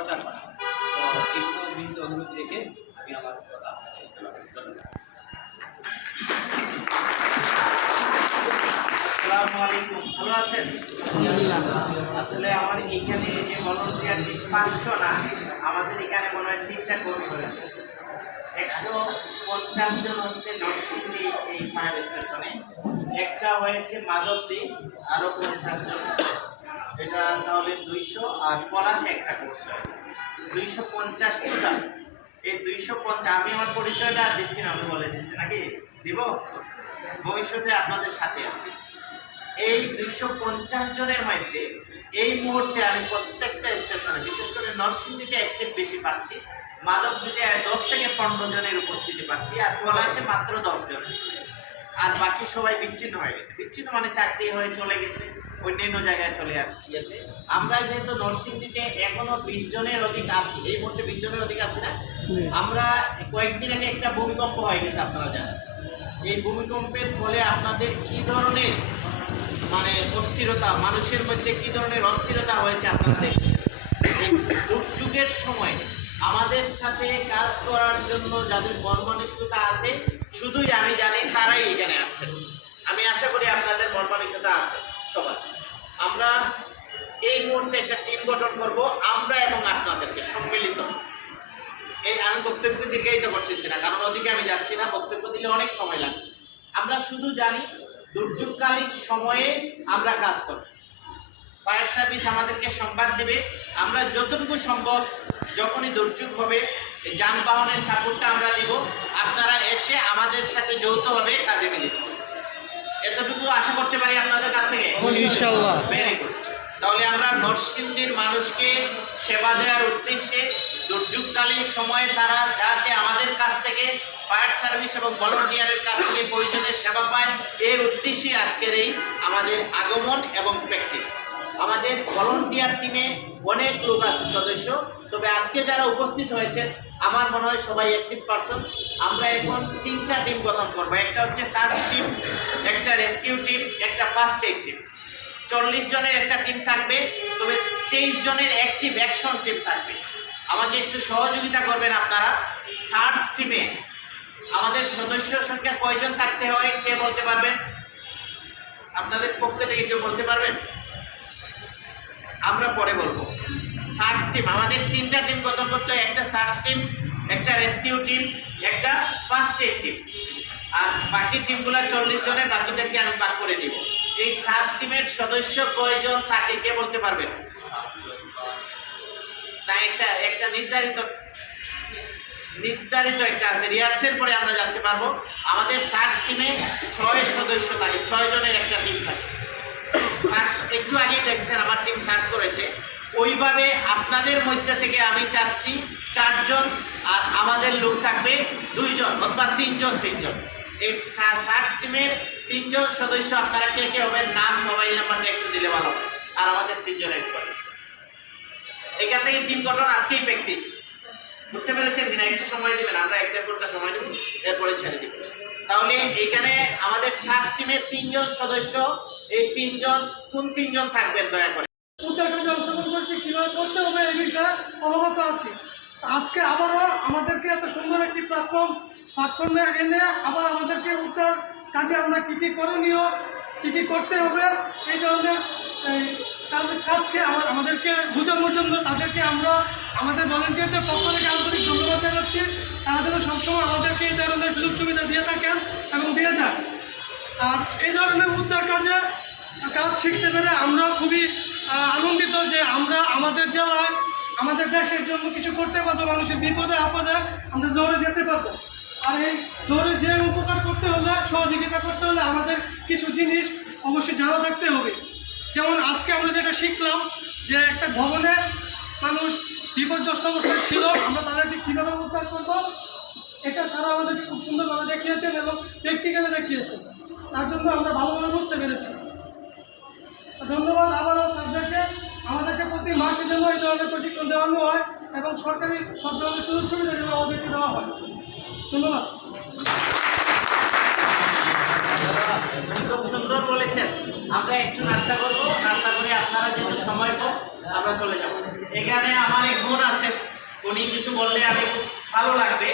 প্রচার করা। তো এইটুকু বিনীত অনুরোধ রেখে আমি আমার কথা শেষ করলাম। ধন্যবাদ। আসসালামু আলাইকুম, ভালো আছেন? আসলে আমার এইখানে যে ভলান্টিয়ার ঠিক 500 না, আমাদের এখানে মনে হয় 3টা কোর্স হয়েছে। 150 জন হচ্ছে নরসিংদী এই ফায়ার স্টেশনে, একটা হয়েছে মাধবদী আরও 50 জন, এটা তাহলে 200, আর পলাশে একটা কোর্স হয়েছে 250 টোটাল। এই 250 আমি আমার পরিচয়টা আর দিচ্ছি না, আমি বলে দিচ্ছি নাকি দিব, ভবিষ্যতে আপনাদের সাথে আছি। এই 250 জনের মধ্যে এই মুহূর্তে আমি প্রত্যেকটা স্টেশনে, বিশেষ করে নরসিংদীতে অ্যাক্টিভ বেশি পাচ্ছি, মাধবদীতে 10 থেকে 15 জনের উপস্থিতি পাচ্ছি, আর পলাশে মাত্র 10 জন, আর বাকি সবাই বিচ্ছিন্ন হয়ে গেছে। বিচ্ছিন্ন মানে চাকরি হয়ে চলে গেছে, অন্যান্য জায়গায় চলে গেছে। আমরা যেহেতু নরসিংদীতে এখনো 20 জনের অধিক আছি, এই মুহূর্তে 20 জনের অধিক আছি না, আমরা কয়েকদিন আগে একটা ভূমিকম্প হয়ে গেছে, আপনারা জানেন। এই ভূমিকম্পের ফলে আপনাদের কি ধরনের মানে অস্থিরতা, মানুষের মধ্যে কি ধরনের অস্থিরতা হয়েছে আপনারা দেখছেন। এই দুর্যোগের সময় আমাদের সাথে কাজ করার জন্য যাদের মন-মানসিকতা আছে, শুধুই আমি জানি তারাই এখানে আসছেন। আমি আশা করি আপনাদের মন-মানসিকতা আছে সবার। আমরা এই মুহূর্তে একটা টিম গঠন করব, আমরা এবং আপনাদেরকে সম্মিলিত। এই আমি বক্তব্য দীর্ঘায়িত করতেছি না, কারণ ওদিকে আমি যাচ্ছি না, বক্তব্য দিলে অনেক সময় লাগবে। আমরা শুধু জানি দুর্যোগকালীন সময়ে আমরা কাজ করব। ফায়ার সার্ভিস আমাদেরকে সংবাদ দেবে, আমরা যতটুকু সম্ভব যখনই দুর্যোগ হবে যানবাহনের সাপোর্টটা আমরা দিব, আপনারা এসে আমাদের সাথে যৌথভাবে কাজে মিলিত হবে। এতটুকু আশা করতে পারি আপনাদের কাছ থেকে, ইনশাআল্লাহ। Very good. তাহলে আমরা নরসিংদীর মানুষকে সেবা দেওয়ার উদ্দেশ্যে দুর্যোগকালীন সময়ে তারা যাতে আমাদের কাছ থেকে ফায়ার সার্ভিস এবং ভলান্টিয়ারের কাছ থেকে প্রয়োজনীয় সেবা পায়, এর উদ্দেশ্যে আজকের এই আমাদের আগমন এবং প্র্যাকটিস। আমাদের ভলান্টিয়ার টিমে অনেক লোক আছে সদস্য, তবে আজকে যারা উপস্থিত হয়েছেন আমার মনে হয় সবাই অ্যাক্টিভ পারসন। আমরা এখন 3টা টিম গঠন করবো, একটা হচ্ছে সার্চ টিম, একটা রেস্কিউ টিম, একটা ফার্স্ট এইড টিম। 40 জনের একটা টিম থাকবে, তবে 23 জনের অ্যাক্টিভ অ্যাকশন টিম থাকবে। আমাকে একটু সহযোগিতা করবেন আপনারা। সার্চ টিমে আমাদের সদস্য সংখ্যা কয়জন থাকতে হয়, কে বলতে পারবেন? আপনাদের পক্ষ থেকে কেউ বলতে পারবেন? আমরা পরে বলবো। সার্চ টিম আমাদের 3টা টিম গঠন করতে হয়, একটা সার্চ টিম, একটা রেস্কিউ টিম, একটা ফার্স্ট এইড টিম, আর বাকি টিমগুলো 40 জনের, বাকিদেরকে আমি ভাগ করে দিব। এই সার্চ টিমের সদস্য কয়জন থাকে, কে বলতে পারবেন? না, একটা নির্ধারিত একটা আছে, রিহার্সেল পরে আমরা জানতে পারবো। আমাদের সার্চ টিমে 6 সদস্য থাকে, 6 জনের একটা টিম থাকে। সার্চ একটু আগেই দেখছেন আমার টিম সার্চ করেছে, ওইভাবে আপনাদের মধ্যে থেকে আমি চাচ্ছি 4 জন, আর আমাদের লোক থাকবে 2 জন অথবা 3 জন। এই সার্চ টিমের 3 জন সদস্য আপনারা কে কে হবেন, নাম মোবাইল নাম্বারটা একটু দিলে ভালো হবে। আর আমাদের 3 জনের পরে এখান থেকে টিম গঠন আজকেই প্র্যাকটিস। বুঝতে পেরেছেন কিনা? একটু সময় দিবেন, আমরা 1-1.5 ঘন্টা সময় দেব, এরপরে ছেড়ে দিব। তাহলে এখানে আমাদের সার্চ টিমের 3 জন সদস্য, এই 3 জন কোন 3 জন থাকবেন দয়া করে? উদ্ধার কাজে অংশগ্রহণ করছি, কীভাবে করতে হবে এই বিষয়ে অবগত আছি। আজকে আবারও আমাদেরকে এত সুন্দর একটি প্ল্যাটফর্মে এনে আবার আমাদেরকে উদ্ধার কাজে আমরা কী কী করণীয়, কী কী করতে হবে, এই ধরনের কাজকে আমাদেরকে বোঝানোর জন্য তাদেরকে আমরা আমাদের ভলান্টিয়ারদের পক্ষ থেকে আন্তরিক ধন্যবাদ জানাচ্ছি। তারা যেন সবসময় আমাদেরকে এই ধরনের সুযোগ সুবিধা দিয়ে থাকেন এবং দিয়ে যান। আর এই ধরনের উদ্ধার কাজ শিখতে পেরে আমরা খুবই আনন্দিত যে আমরা আমাদের জেলায় আমাদের দেশের জন্য কিছু করতে পারবো, মানুষের বিপদে আপদে আমরা দৌড়ে যেতে পারবো। আর এই দৌড়ে যে উপকার করতে হলে, সহযোগিতা করতে হলে আমাদের কিছু জিনিস অবশ্যই জানা থাকতে হবে। যেমন আজকে আমরা যেটা শিখলাম যে একটা ভবনে মানুষ বিপর্যস্ত অবস্থায় ছিল, আমরা তাদেরকে কীভাবে উদ্ধার করবো, এটা স্যার আমাদেরকে খুব সুন্দরভাবে দেখিয়েছেন এবং প্র্যাকটিক্যালে দেখিয়েছেন। তার জন্য আমরা ভালোভাবে বুঝতে পেরেছি। ধন্যবাদ আবারও স্যারদেরকে। আমাদেরকে প্রতি মাসে যেন এই ধরনের প্রশিক্ষণ দেওয়ানো হয় এবং সরকারি সব ধরনের সুযোগ সুবিধা যেন আমাদেরকে দেওয়া হয়। ধন্যবাদ। খুব সুন্দর বলেছেন। আমরা একটু নাস্তা করবো, নাস্তা করে আপনারা যেহেতু সময় কম আমরা চলে যাব। এখানে আমার এক বোন আছে। উনি কিছু বললে আমি খুব ভালো লাগবে।